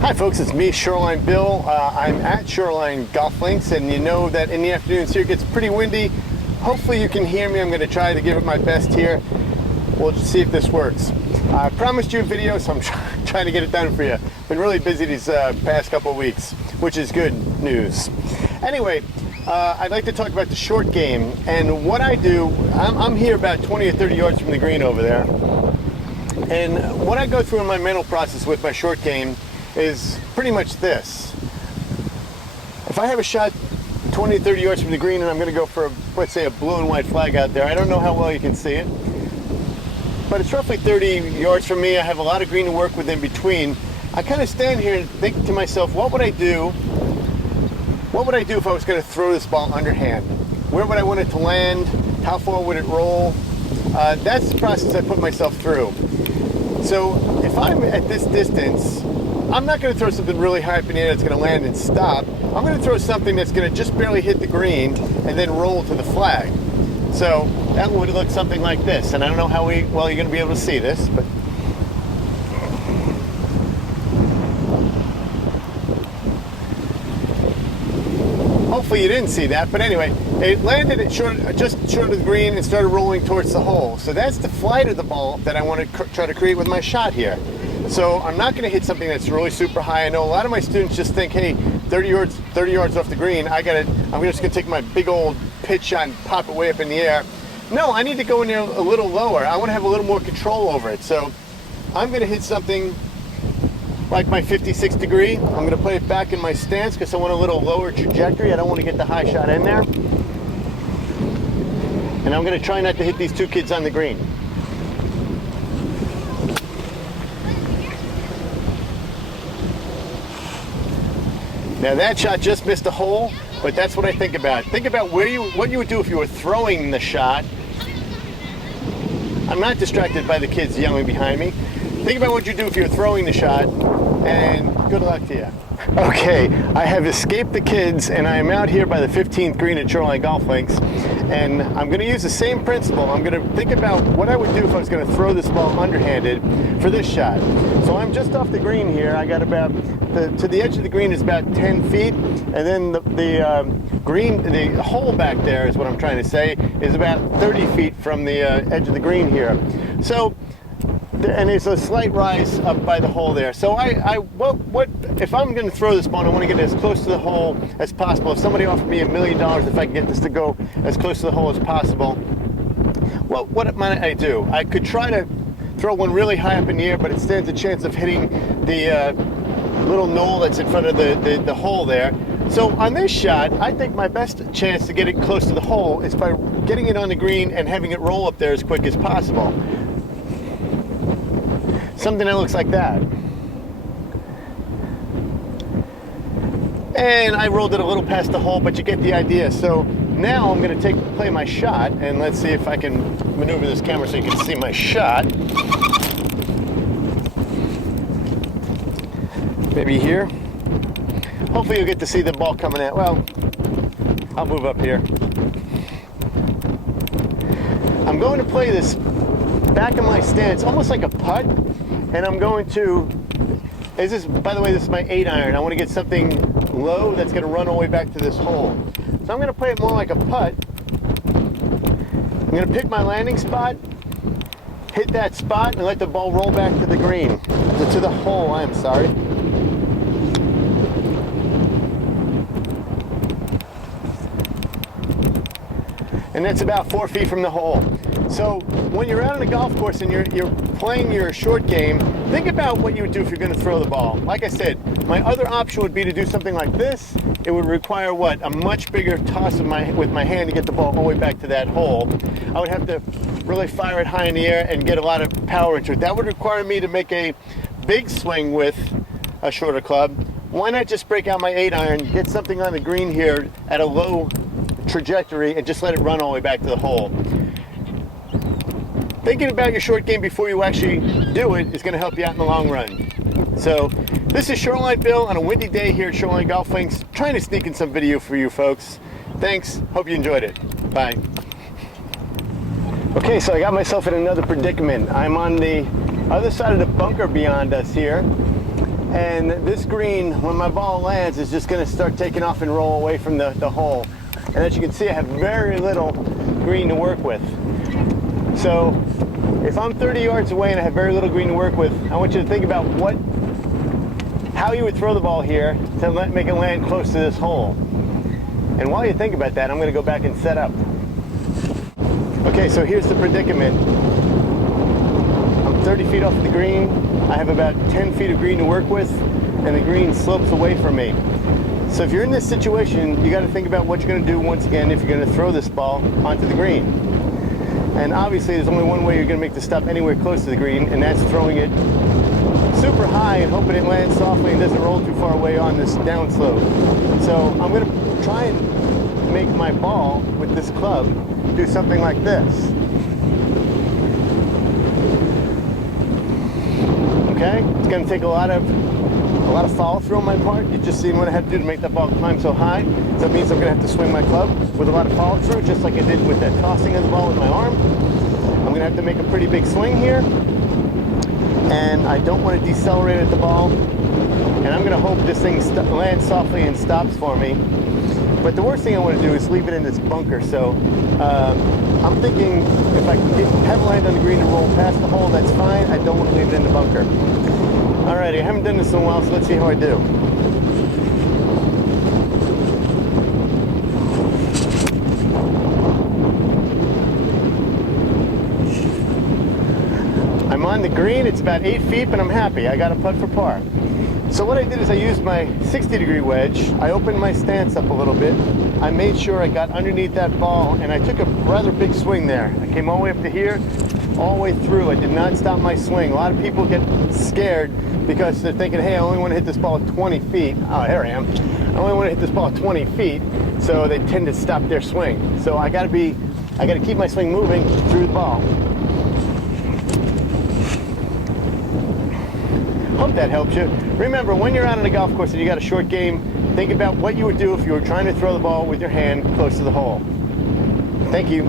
Hi folks, it's me, ShorelineBill. I'm at Shoreline Golf Links, and you know that in the afternoons here it gets pretty windy. Hopefully you can hear me. I'm going to try to give it my best here. We'll just see if this works. I promised you a video, so I'm trying to get it done for you. Been really busy these past couple of weeks, which is good news. Anyway, I'd like to talk about the short game and what I do. I'm here about 20 or 30 yards from the green over there, and what I go through in my mental process with my short game is pretty much this. If I have a shot 20 to 30 yards from the green and I'm going to go for, let's say, a blue and white flag out there, I don't know how well you can see it, but it's roughly 30 yards from me. I have a lot of green to work with in between. I kind of stand here and think to myself, what would I do? What would I do if I was going to throw this ball underhand? Where would I want it to land? How far would it roll? That's the process I put myself through. So if I'm at this distance, I'm not going to throw something really high up in the air that's going to land and stop. I'm going to throw something that's going to just barely hit the green and then roll to the flag. So that would look something like this. And I don't know how well you're going to be able to see this, but hopefully you didn't see that. But anyway, it landed at just short of the green and started rolling towards the hole. So that's the flight of the ball that I want to try to create with my shot here. So I'm not going to hit something that's really super high. I know a lot of my students just think, hey, 30 yards off the green, I'm just going to take my big old pitch shot and pop it way up in the air. No, I need to go in there a little lower. I want to have a little more control over it. So I'm going to hit something like my 56 degree. I'm going to play it back in my stance because I want a little lower trajectory. I don't want to get the high shot in there. And I'm going to try not to hit these two kids on the green. Now that shot just missed a hole, but that's what I think about. Think about what you would do if you were throwing the shot. I'm not distracted by the kids yelling behind me. Think about what you do if you're throwing the shot, and good luck to you. Okay, I have escaped the kids, and I am out here by the 15th green at Shoreline Golf Links, and I'm going to use the same principle. I'm going to think about what I would do if I was going to throw this ball underhanded for this shot. So I'm just off the green here. I got about to the edge of the green is about 10 feet, and then the hole back there is what I'm trying to say is about 30 feet from the edge of the green here. So. And there's a slight rise up by the hole there. So what if I'm going to throw this ball, I want to get it as close to the hole as possible. If somebody offered me $1 million if I can get this to go as close to the hole as possible, well, what might I do? I could try to throw one really high up in the air, but it stands a chance of hitting the little knoll that's in front of the hole there. So on this shot, I think my best chance to get it close to the hole is by getting it on the green and having it roll up there as quick as possible. Something that looks like that. And I rolled it a little past the hole, but you get the idea. So now I'm going to play my shot, and let's see if I can maneuver this camera so you can see my shot. Maybe here. Hopefully you'll get to see the ball coming out. Well, I'll move up here. I'm going to play this back in my stance, almost like a putt. And I'm going to, by the way, this is my 8-iron. I want to get something low that's going to run all the way back to this hole. So I'm going to play it more like a putt. I'm going to pick my landing spot, hit that spot, and let the ball roll back to the green. To the hole, I'm sorry. And that's about 4 feet from the hole. So when you're out on a golf course and you're playing your short game, think about what you would do if you're going to throw the ball. Like I said, my other option would be to do something like this. It would require what? A much bigger toss with my hand to get the ball all the way back to that hole. I would have to really fire it high in the air and get a lot of power into it. That would require me to make a big swing with a shorter club. Why not just break out my 8-iron, get something on the green here at a low trajectory, and just let it run all the way back to the hole? Thinking about your short game before you actually do it is going to help you out in the long run. So this is ShorelineBill on a windy day here at Shoreline Golf Links, trying to sneak in some video for you folks. Thanks. Hope you enjoyed it. Bye. Okay, so I got myself in another predicament. I'm on the other side of the bunker beyond us here, And this green, when my ball lands, is just going to start taking off and roll away from the hole. And as you can see, I have very little green to work with. So if I'm 30 yards away and I have very little green to work with, I want you to think about how you would throw the ball here to make it land close to this hole. And while you think about that, I'm going to go back and set up. Okay, so here's the predicament. I'm 30 feet off the green. I have about 10 feet of green to work with, and the green slopes away from me. So if you're in this situation, you got to think about what you're going to do once again if you're going to throw this ball onto the green. And obviously there's only one way you're going to make the stop anywhere close to the green, and that's throwing it super high and hoping it lands softly and doesn't roll too far away on this downslope. So I'm going to try and make my ball with this club do something like this. Okay, it's going to take a lot of follow through on my part. You just seen what I had to do to make that ball climb so high. So that means I'm going to have to swing my club with a lot of follow through, just like I did with that tossing of the ball with my arm. I'm going to have to make a pretty big swing here, and I don't want to decelerate at the ball. And I'm going to hope this thing lands softly and stops for me. But the worst thing I want to do is leave it in this bunker. So I'm thinking if I can have it land on the green and roll past the hole, that's fine. I don't want to leave it in the bunker. Alrighty, I haven't done this in a while, so let's see how I do. I'm on the green, it's about 8 feet, but I'm happy. I got a putt for par. So what I did is I used my 60-degree wedge. I opened my stance up a little bit. I made sure I got underneath that ball, and I took a rather big swing there. I came all the way up to here, all the way through. I did not stop my swing. A lot of people get scared because they're thinking, hey, I only want to hit this ball at 20 feet. Oh, here I am. I only want to hit this ball at 20 feet, so they tend to stop their swing. So I got to keep my swing moving through the ball. Hope that helps you. Remember, when you're out on a golf course and you got a short game, think about what you would do if you were trying to throw the ball with your hand close to the hole. Thank you.